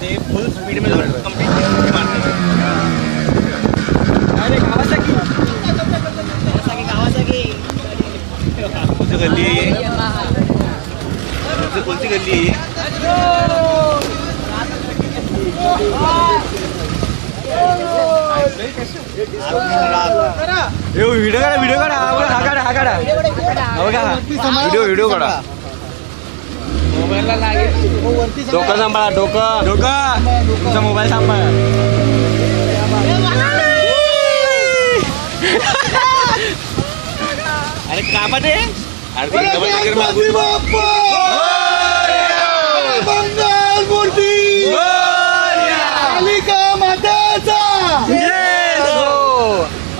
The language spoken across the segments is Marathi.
ते फुल स्पीड मध्ये कंप्लीट मारतात. अरे गावासाठी कोणती गल्ली आहे? कोणती गल्ली आहे? व्हिडिओ काढा, व्हिडिओ काढा, हा काढा, हा काढा, व्हिडिओ काढा. मोबाईलला लागेल. डोकं सांभाळा, डोकं डोकं तुमचा मोबाईल सांभाळा. अरे कापा ते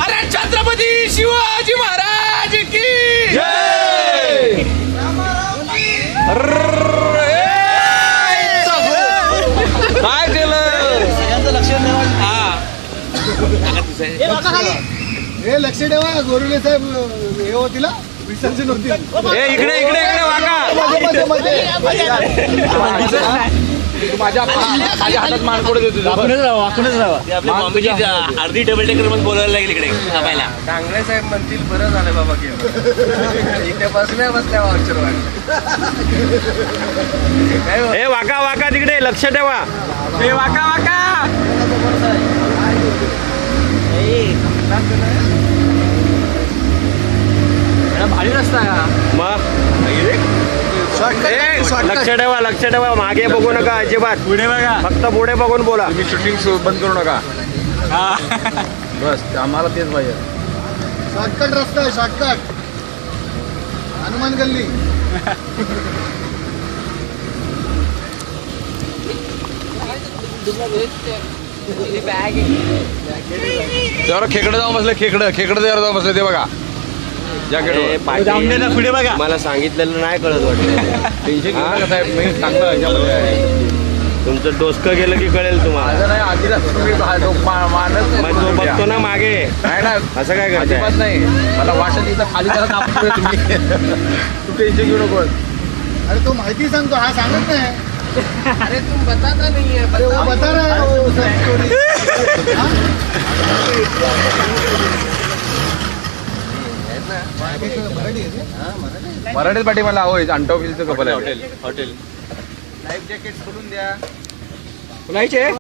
अरे छत्रपती शिवाजी महाराज की जय. काय केलं? सगळ्यांचं लक्ष हे लक्ष ठेवा. गोरुले साहेब हे होतील विसर्जन होतील. इकडे इकडे इकडे वाका. माझ्या हातात मानकोड देतो. वाकूनच राहा. ते आपल्या बॉम्बेची अर्धी डबल टेकर मध्ये बोलायला लागेल इकडे थांबायला. डांगरे साहेब म्हणतील बरं झालं बाबा गेलं. इथे बसल्या वाचर ए वाका वाका तिकडे लक्ष ठेवा. ए वाका वाका. भारी रस्ता मग लक्ष ठेवा मागे बघू नका अजिबात. पुढे बघा, फक्त पुढे बघून बोला. तुम्ही शूटिंग बंद करू नका. बस आम्हाला तेच पाहिजे. शॉर्टकट रस्ता आहे, शॉर्टकट. हनुमान गल्ली. तेव्हा खेकडं जाऊन बसले. खेकडं तेव्हा जाऊन बसले ते बघा. पुढे बघा. मला सांगितलेलं नाही कळत वाटतं. टेन्शन साहेब मी चांगलं ह्याच्यामध्ये आहे. तुमचं डोसकं गेलं की कळेल तुम्हाला. माझं नाही आधीला तुम्ही मानच मग तो बघतो ना मागे. नाही ना असं काय करताय? अजिबात नाही. मला वाटत इथं खाली जरा दाखवतोय तुम्ही. तू टेन्शन घेऊ नको. अरे तो माहिती सांगतो, हा सांगत नाही. अरे तुम बताता नाही आहे. अरे वो बता रहा है वो सब स्टोरी. मराठीत पाठी मला होय. अंटॉफिलचं कपल आहे. हॉटेल लाईफ जॅकेट खोलून द्या. कुणाचे